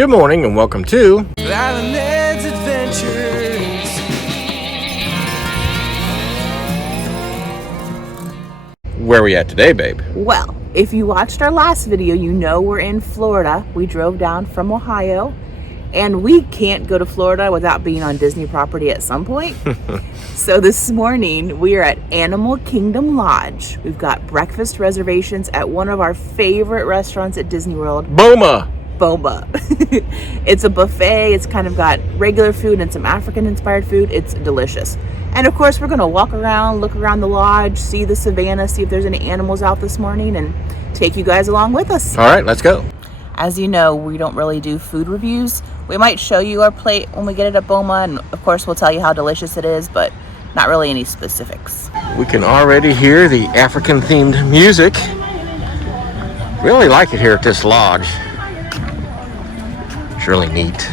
Good morning and welcome to Island's Adventures. Where are we at today, babe? Well, if you watched our last video, you know we're in Florida. We drove down from Ohio, and we can't go to Florida without being on Disney property at some point. So this morning, we are at Animal Kingdom Lodge. We've got breakfast reservations at one of our favorite restaurants at Disney World. Boma! It's a buffet. It's kind of got regular food and some African-inspired food. It's delicious. And of course, we're going to walk around, look around the lodge, see the Savanna, see if there's any animals out this morning, and take you guys along with us. All right, let's go. As you know, we don't really do food reviews. We might show you our plate when we get it at Boma, and of course, we'll tell you how delicious it is, but not really any specifics. We can already hear the African-themed music. Really like it here at this lodge. It's really neat.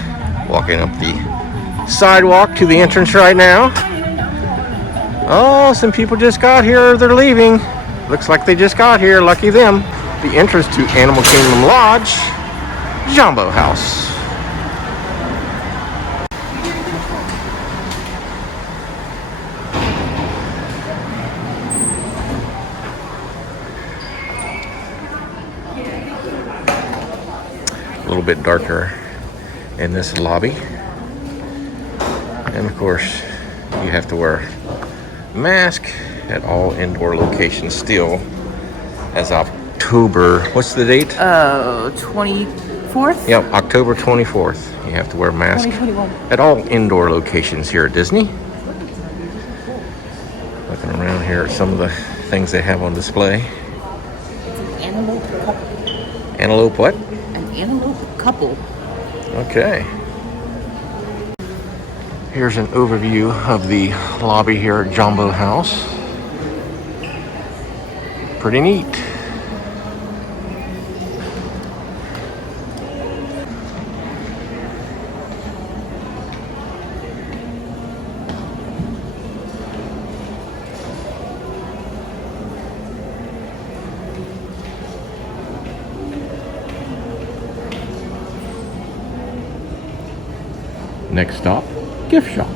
Walking up the sidewalk to the entrance right now. Oh, some people just got here. They're leaving. Looks like they just got here. Lucky them. The entrance to Animal Kingdom Lodge, Jambo House. A little bit darker in this lobby. And of course, you have to wear a mask at all indoor locations still as October, what's the date? 24th? Yep, October 24th. You have to wear a mask 2021. at all indoor locations here at Disney. Looking around here at some of the things they have on display. It's an antelope couple. Antelope what? An antelope couple. Okay. Here's an overview of the lobby here at Jambo House. Pretty neat. Next stop, gift shop.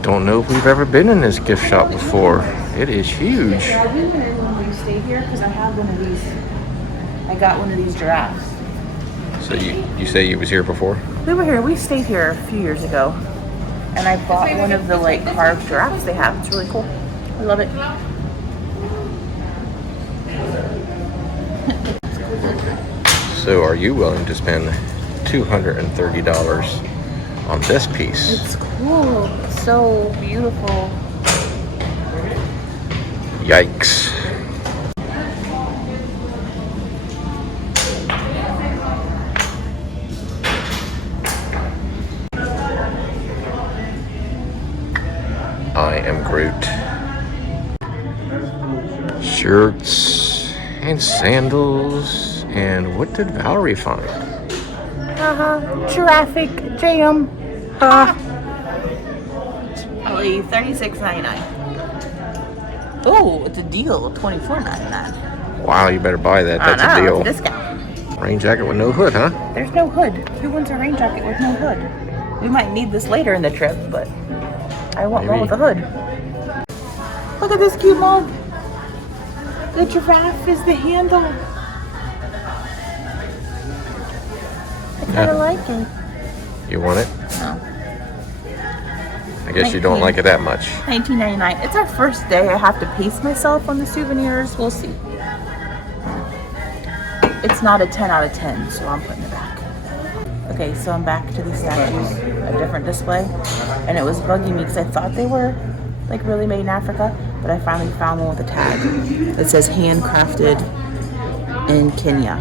Don't know if we've ever been in this gift shop before. It is huge. Yeah, we went in when we stayed here because I have one of these. I got one of these giraffes. So you say you was here before? We were here. We stayed here a few years ago, and I bought one of the like carved giraffes they have. It's really cool. I love it. So are you willing to spend $230 on this piece? It's cool. It's so beautiful. Yikes. I am Groot. Shirts and sandals. And what did Valerie find? Giraffic jam. Only $36.99. Oh, it's a deal. $24.99. Wow, you better buy that. That's a deal. It's a discount. Rain jacket with no hood, huh? There's no hood. Who wants a rain jacket with no hood? We might need this later in the trip, but I want one with a hood. Look at this cute mug. The giraffe is the handle. I kind of like it. You want it? No. I guess you don't like it that much. $19.99. It's our first day. I have to pace myself on the souvenirs. We'll see. It's not a 10 out of 10, so I'm putting it back. Okay, so I'm back to the statues, a different display. And it was bugging me because I thought they were like really made in Africa, but I finally found one with a tag that says handcrafted in Kenya.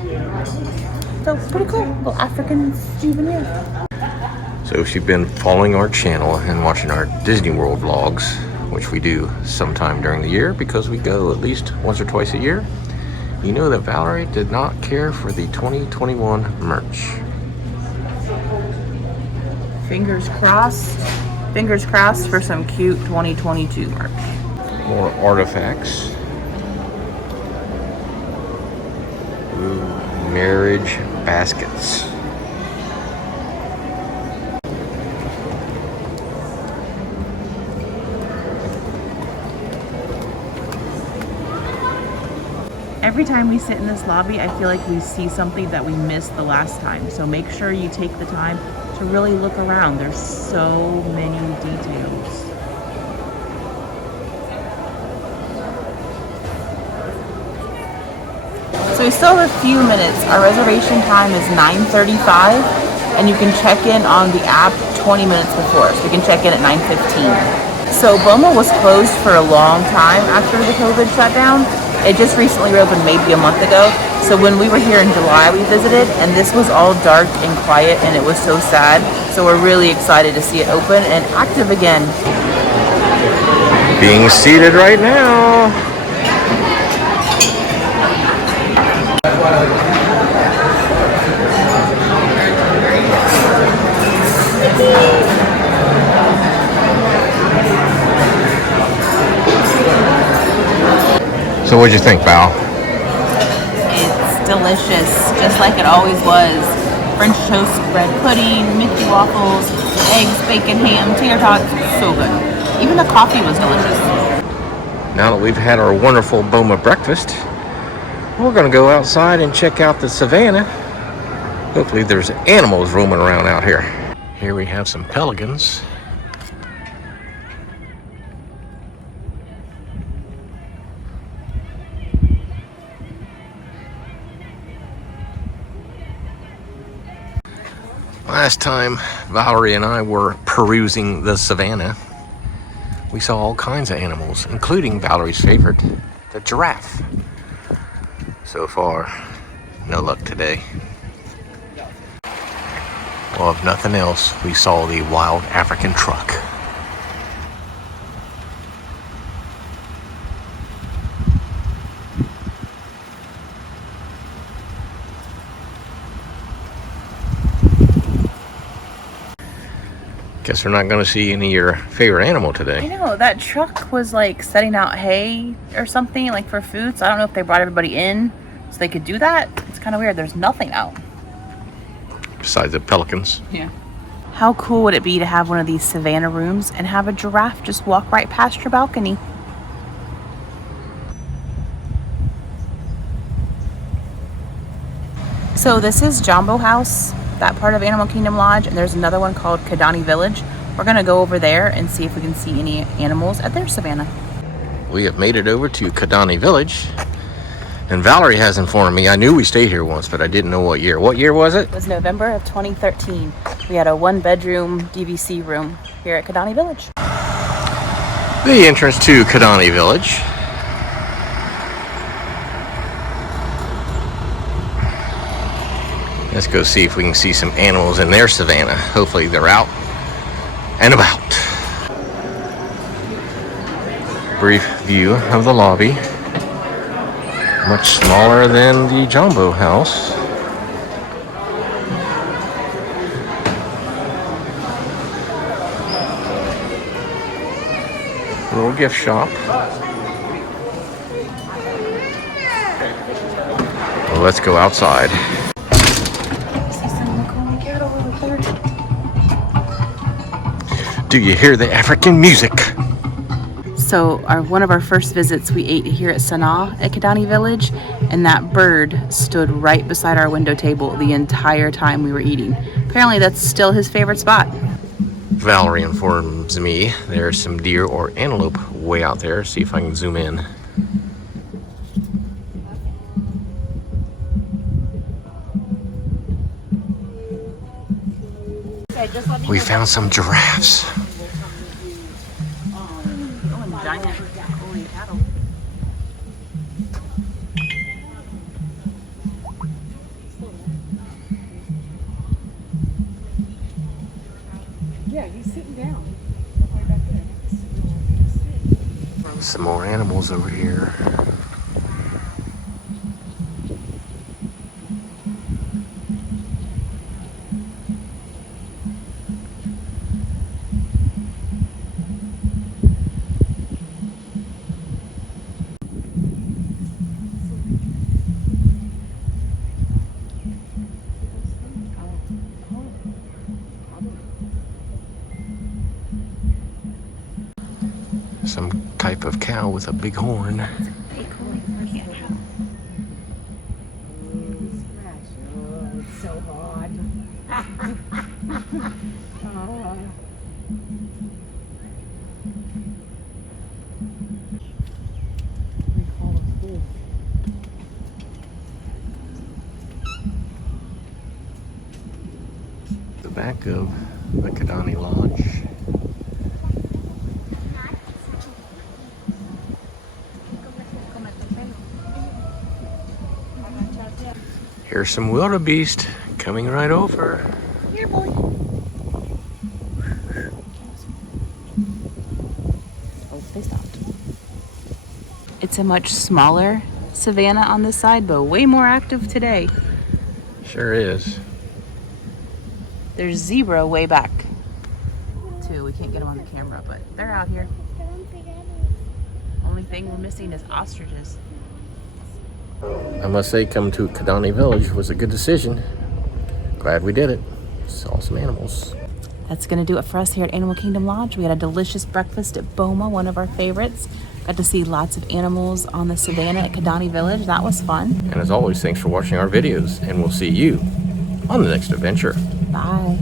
So pretty cool, little African souvenir. So if you've been following our channel and watching our Disney World vlogs, which we do sometime during the year because we go at least once or twice a year, you know that Valerie did not care for the 2021 merch. Fingers crossed for some cute 2022 merch. More artifacts. Ooh, marriage baskets. Every time we sit in this lobby, I feel like we see something that we missed the last time. So make sure you take the time to really look around. There's so many details. So we still have a few minutes. Our reservation time is 9:35, and you can check in on the app 20 minutes before. So you can check in at 9:15. So Boma was closed for a long time after the COVID shutdown. It just recently reopened maybe a month ago. So when we were here in July, we visited, and this was all dark and quiet, and it was so sad. So we're really excited to see it open and active again. Being seated right now. So what'd you think, Val? It's delicious, just like it always was. French toast, bread pudding, Mickey waffles, eggs, bacon, ham, tater tots, so good. Even the coffee was delicious. Now that we've had our wonderful Boma breakfast, we're gonna go outside and check out the savanna. Hopefully there's animals roaming around out here. Here we have some pelicans. Last time Valerie and I were perusing the savanna, we saw all kinds of animals, including Valerie's favorite, the giraffe. So far, no luck today. Well, if nothing else, we saw the wild African truck. Guess we're not going to see any of your favorite animal I today. know, that truck was like setting out hay or something, like for food. So I don't know if they brought everybody in so they could do that. It's kind of weird. There's nothing out. Besides the pelicans. Yeah. How cool would it be to have one of these savanna rooms and have a giraffe just walk right past your balcony? So this is Jambo House, that part of Animal Kingdom Lodge, and there's another one called Kadani Village. We're gonna go over there and see if we can see any animals at their savanna. We have made it over to Kadani Village. And Valerie has informed me, I knew we stayed here once, but I didn't know what year. What year was it? It was November of 2013. We had a 1-bedroom DVC room here at Kadani Village. The entrance to Kadani Village. Let's go see if we can see some animals in their savanna. Hopefully they're out and about. Brief view of the lobby. Much smaller than the Jambo House. A little gift shop. Well, let's go outside. Do you hear the African music? So one of our first visits, we ate here at Savanna at Kadani Village, and that bird stood right beside our window table the entire time we were eating. Apparently that's still his favorite spot. Valerie informs me there's some deer or antelope way out there. See if I can zoom in. We found some giraffes. Yeah, he's sitting down. Some more animals over here. Some type of cow with a big horn. It's so hard. The back of the Kadani Lodge. Here's some wildebeest coming right over. Here, boy. Oh, they stopped. It's a much smaller savanna on this side, but way more active today. Sure is. There's zebra way back, too. We can't get them on the camera, but they're out here. Only thing we're missing is ostriches. I must say, coming to Kadani Village was a good decision. Glad we did it. Saw some animals. That's going to do it for us here at Animal Kingdom Lodge. We had a delicious breakfast at Boma, one of our favorites. Got to see lots of animals on the savanna at Kadani Village. That was fun. And as always, thanks for watching our videos, and we'll see you on the next adventure. Bye.